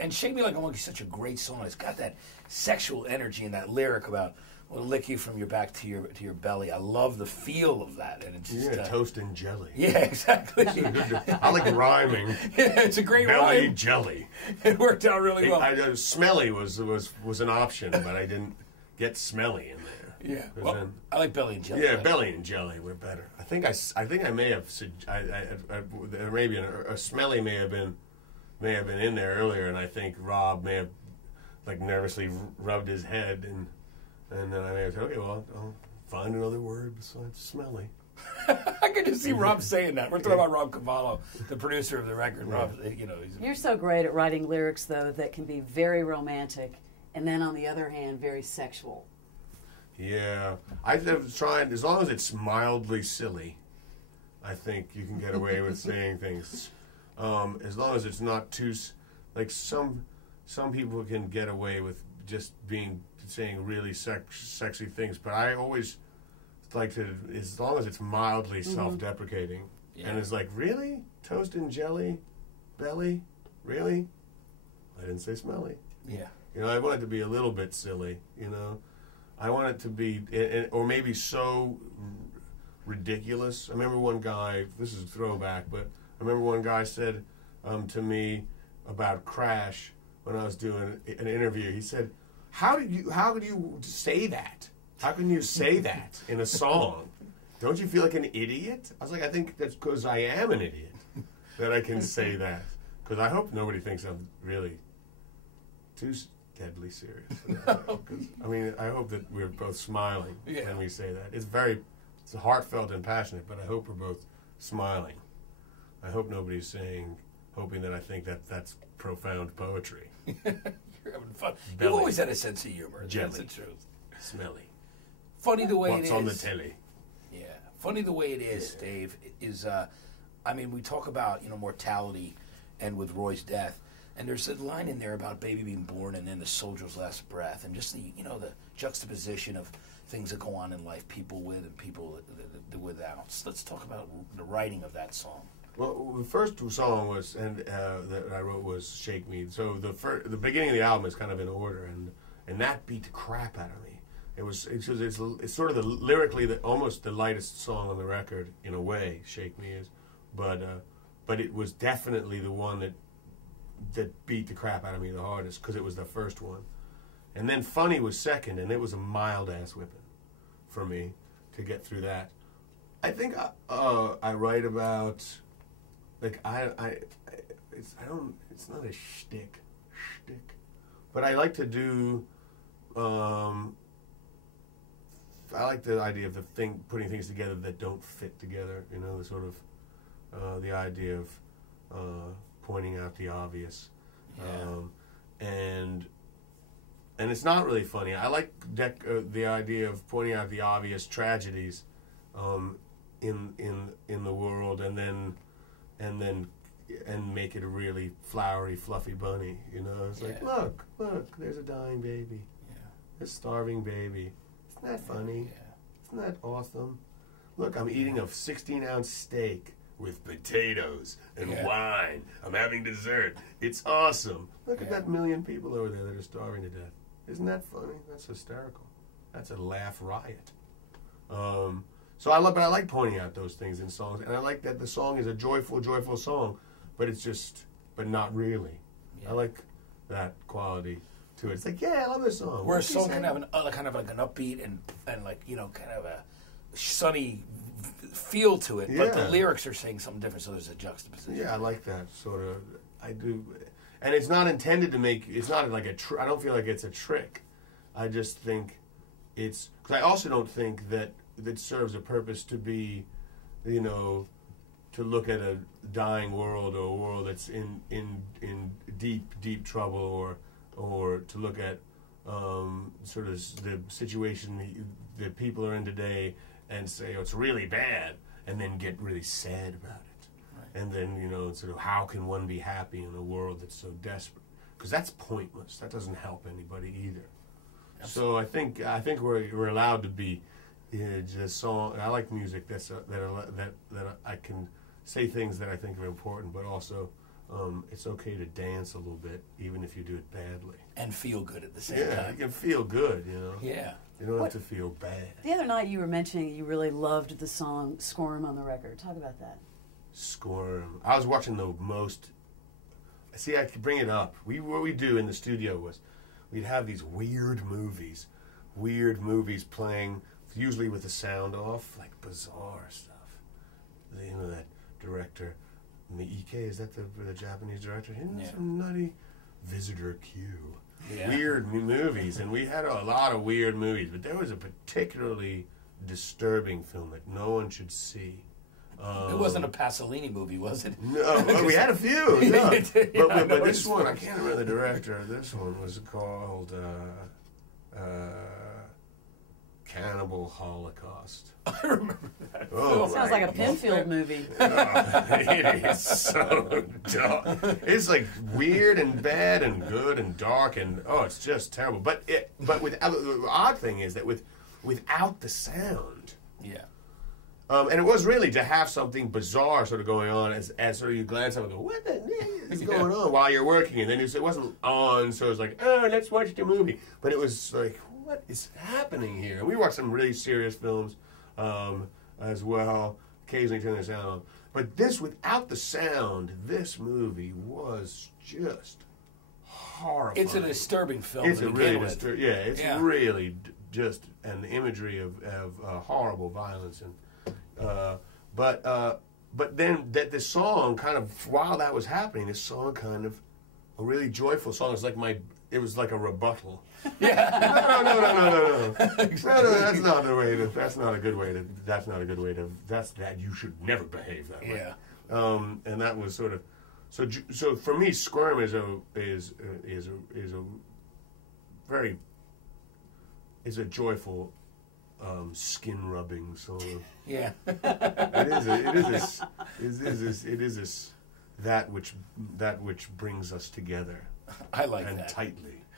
And Shake Me Like a Monkey is such a great song. It's got that sexual energy and that lyric about "will lick you from your back to your belly." I love the feel of that, and it's just toast and jelly. Yeah, exactly. I like rhyming. Yeah, it's a great belly rhyme. jelly. It worked out really well. Smelly was an option, but I didn't get smelly in there. Yeah, well, I like belly and jelly. Yeah, belly and jelly were better. I think I may have. There may be a smelly may have been in there earlier, and I think Rob may have like nervously rubbed his head, and then I may have said, okay, well, I'll find another word besides smelly. I could just see Rob saying that. We're talking about Rob Cavallo, the producer of the record. Yeah. Rob, You're so great at writing lyrics, though, that can be very romantic, and then on the other hand, very sexual. Yeah, I've tried, as long as it's mildly silly, I think you can get away with saying things. As long as it's not too, like some people can get away with just saying really sexy things, but I always like to, as long as it's mildly self-deprecating. Yeah. And it's like, really? Toast and jelly? Belly? Really? I didn't say smelly. Yeah. I want it to be a little bit silly, I want it to be, or maybe so ridiculous. I remember one guy, this is a throwback, but I remember one guy said to me about Crash when I was doing an interview. He said, how could you say that? How can you say that in a song? Don't you feel like an idiot? I was like, I think that's because I am an idiot that I can say that. Because I hope nobody thinks I'm really too deadly serious. I mean, I hope that we're both smiling when we say that. It's heartfelt and passionate, but I hope we're both smiling. I hope nobody's hoping that I think that that's profound poetry. You're having fun. Belly. You've always had a sense of humor. Jelly. That's the truth. Smelly. Funny the way What's it is. on the telly? Yeah. Funny the way it is, Dave, is, we talk about, mortality and with Roy's death. And there's a line in there about baby being born and then the soldier's last breath, and just the juxtaposition of things that go on in life, people with and people without. So let's talk about the writing of that song. Well, the first song that I wrote was "Shake Me." So the beginning of the album is kind of in order, and that beat the crap out of me. It's sort of lyrically almost the lightest song on the record in a way. "Shake Me" is, but it was definitely the one that beat the crap out of me the hardest because it was the first one. And then "Funny" was second, and it was a mild ass whipping for me to get through that. I think I write about, like, it's not a shtick, but I like to do, I like the idea of putting things together that don't fit together, the sort of, the idea of, pointing out the obvious, and it's not really funny. I like the idea of pointing out the obvious tragedies in the world, and make it a really flowery, fluffy bunny. It's like, look, there's a dying baby, a starving baby. Isn't that funny? Isn't that awesome? Look, I'm eating a 16-ounce steak with potatoes and wine. I'm having dessert. It's awesome. Look at that million people over there that are starving to death. Isn't that funny? That's hysterical. That's a laugh riot. But I like pointing out those things in songs, and I like that the song is a joyful song, but not really. I like that quality to it. It's like, I love this song. Where a song can have kind of like an upbeat and like kind of a sunny feel to it, but the lyrics are saying something different, so there's a juxtaposition. Yeah, I like that sort of. I do, and it's not intended to make. It's not like I don't feel like it's a trick. I just think it's because I also don't think that serves a purpose to be, to look at a dying world or a world that's in deep trouble, or to look at sort of the situation that people are in today and say, oh, it's really bad, and then get really sad about it. Right. And then, sort of how can one be happy in a world that's so desperate? Because that's pointless. That doesn't help anybody either. Absolutely. So I think we're allowed to be just song. I like music that I can say things that I think are important, but also it's okay to dance a little bit, even if you do it badly. And feel good at the same Yeah, you time. can feel good, you know. Yeah. You don't have to feel bad. The other night you were mentioning you really loved the song Squirm on the record. Talk about that. Squirm. I was watching the most. See, I could bring it up. What we do in the studio was we'd have these weird movies playing, usually with the sound off, like bizarre stuff. You know that director, Miike, is that the Japanese director? Isn't that some nutty Visitor Q? Yeah. Weird movies, and we had a lot of weird movies, but there was a particularly disturbing film that no one should see. It wasn't a Pasolini movie, was it? No, well, we had a few. Yeah. Yeah, but this one, I can't remember the director. This one was called Cannibal Holocaust. I remember that. Oh, Sounds like a Pinfield movie. It is so dark. It's like weird and bad and good and dark and it's just terrible. But the odd thing is that without the sound. Yeah. And it was really to have something bizarre sort of going on as sort of you glance up and go, what the heck is going on while you're working? And then it wasn't on, so it was like, let's watch the movie. But it was like, what is happening here? And we watched some really serious films as well, occasionally turn the sound on. But this, without the sound, this movie was just horrifying. It's a disturbing film. It's to a begin really with. disturbing. Yeah, it's really just an imagery of horrible violence and. But then that the song kind of, while that was happening, this song kind of, a really joyful song. It was like a rebuttal. Yeah. No. That's not the way to. That's not a good way to. That's not a good way to. That you should never behave that way. Yeah. And that was sort of. So for me, Squirm is a very. Is a joyful. Skin rubbing song. Yeah. It is that which brings us together I like and that. tightly.